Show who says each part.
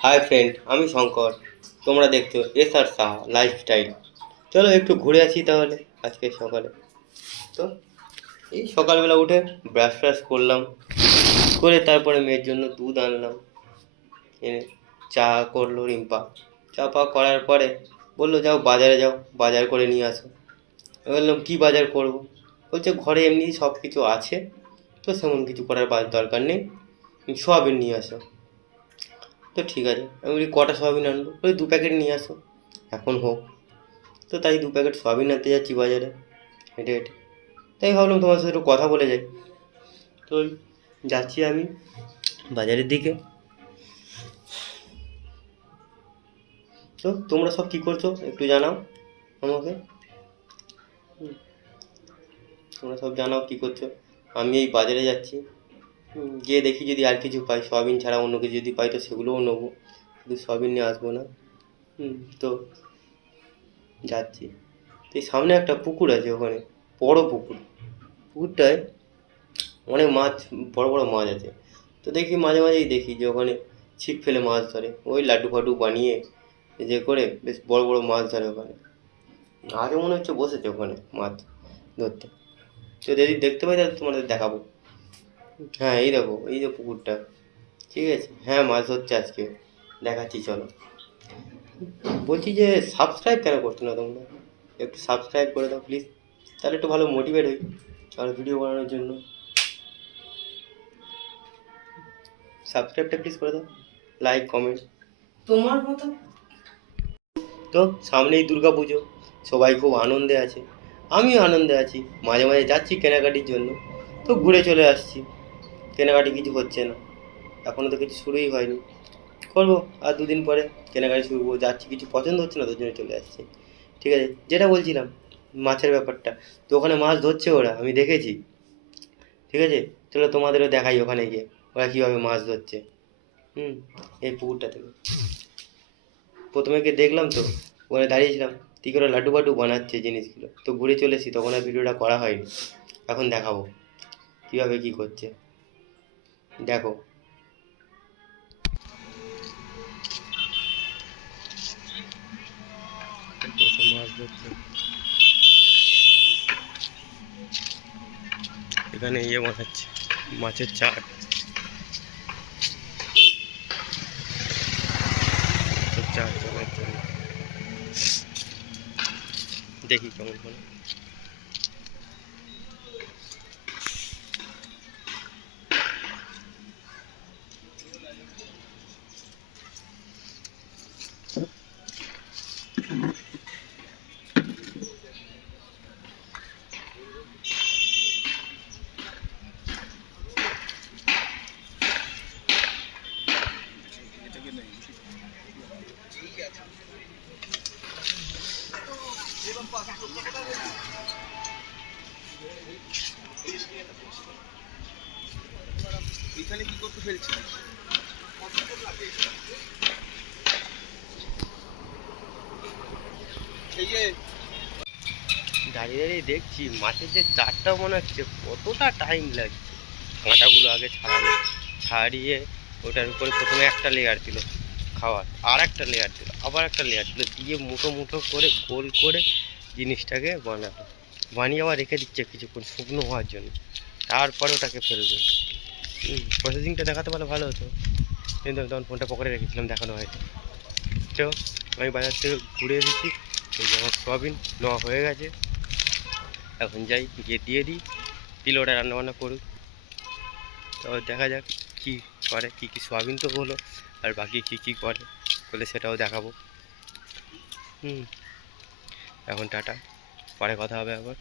Speaker 1: Hi friend আমি শঙ্কর। তোমরা দেখছ এস আর শাহ লাইফস্টাইল চলো একটু ঘুরে আসি তাহলে আজকে সকালে। তো এই সকালবেলা উঠে ব্রাশ ফ্রাশ করলাম। করে তারপরে মেয়ের জন্য দুধ আনলাম। এনে চা করল রিম্পা। চা পা করার পরে বলল, যাও বাজারে যাও, বাজার করে নিয়ে আসো। বললাম, কী বাজার করব? বলছে, ঘরে এমনি সব কিছু আছে, তো সেমন কিছু করার দরকার নেই। সোয়াবিন নিয়ে আসো। তো ঠিক আছে। আমি বলি, কটা সোয়াবিন আনব? বলি, দু প্যাকেট নিয়ে আসো। এখন হোক। তো তাই দু প্যাকেট সোয়াবিন আনতে যাচ্ছি বাজারে। হেঁটে হেঁটে। তাই ভাবলাম তোমার সাথে একটু কথা বলে যাই। তো যাচ্ছি আমি বাজারের দিকে। তো তোমরা সব কী করছ? একটু জানাও আমাকে। তোমরা সব জানাও কী করছ। আমি এই বাজারে যাচ্ছি। গিয়ে দেখি যদি আর কিছু পাই। সয়াবিন ছাড়া অন্য কিছু যদি পাই তো সেগুলোও নেব। শুধু সয়াবিন নিয়ে আসব না। তো যাচ্ছি। তো এই সামনে একটা পুকুর আছে ওখানে, বড় পুকুর। পুকুরটায় অনেক মাছ, বড় বড় মাছ আছে। তো দেখি মাঝে মাঝেই দেখি যে ওখানে ছিপ ফেলে মাছ ধরে। ওই লাড্ডু ফাড্ডু বানিয়ে যে করে বেশ বড় বড় মাছ ধরে ওখানে। আজও মনে হচ্ছে বসেছে ওখানে মাছ ধরতে। তো যদি দেখতে পাই তাহলে তোমাদের দেখাবো। হ্যাঁ এই দেখো এই যে পুকুরটা। ঠিক আছে? হ্যাঁ মাছ ধরছে আজকে। দেখাচ্ছি চলো। বলছি যে সাবস্ক্রাইব কেন করছ না তোমরা? একটু সাবস্ক্রাইব করে দাও প্লিজ তাহলে একটু ভালো মোটিভেট হই আর ভিডিও বানানোর জন্য। সাবস্ক্রাইবটা প্লিজ করে দাও। লাইক কমেন্ট
Speaker 2: তোমার মতো?
Speaker 1: তো সামনেই দুর্গা পুজো। সবাই খুব আনন্দে আছে। আমিও আনন্দে আছি। মাঝে মাঝে যাচ্ছি কেনাকাটির জন্য। তো ঘুরে চলে আসছি। কেনাকাটি কিছু হচ্ছে না। এখনও তো কিছু শুরুই হয়নি। করব, আর দুদিন পরে কেনাকাটি শুরু করব। যাচ্ছি, কিছু পছন্দ হচ্ছে না, তোর জন্য চলে আসছি। ঠিক আছে, যেটা বলছিলাম, মাছের ব্যাপারটা। তো ওখানে মাছ ধরছে ওরা, আমি দেখেছি। ঠিক আছে, চলো তোমাদেরও দেখাই ওখানে গিয়ে, ওরা কীভাবে মাছ ধরছে। হুম, এই পুকুরটা থেকে। প্রথমে গিয়ে দেখলাম তো, ওখানে দাঁড়িয়েছিলাম, কী করে লাড্ডু বাড্ডু বানাচ্ছে জিনিসগুলো। তো ঘুরে চলে এসেছি, তখন আর ভিডিওটা করা হয়নি। এখন দেখাবো, কীভাবে কী করছে। দেখো। এখানে ইয়ে বানাচ্ছে মাছের চাট। চাট দেখি কেমন দাঁড়িয়ে দাঁড়িয়ে দেখছি মাছের যে চারটা মনে হচ্ছে, কতটা টাইম লাগছে? কাঁটাগুলো আগে ছাড়ালো, ছাড়িয়ে ওটার উপরে প্রথমে একটা লেয়ার দিল খাওয়ার, আর একটা লেয়ার দিল আবার একটা লেয়ার দিল দিয়ে মুঠো মুঠো করে গোল করে জিনিসটাকে বানালো বানিয়ে আবার রেখে দিচ্ছে কিছুক্ষণ শুকনো হওয়ার জন্য। তারপরে ওটাকে ফেলবে প্রসেসিংটা দেখাতে পারলে ভালো হতো। কিন্তু আমি তখন ফোনটা পকেটে রেখেছিলাম, দেখানো হয়তো তো আমি বাজার থেকে ঘুরে এসেছি। এই আমার সোয়াবিন নেওয়া হয়ে গেছে। এখন যাই, গিয়ে দিয়ে দিই। দিলে ওটা রান্নাবান্না করুক। তারপর দেখা যাক কী করে, কী কী সোয়াবিন তো হলো, আর বাকি কী কী করে, বলে সেটাও দেখাবো। হুম। এখন টাটা পরে কথা হবে আবার।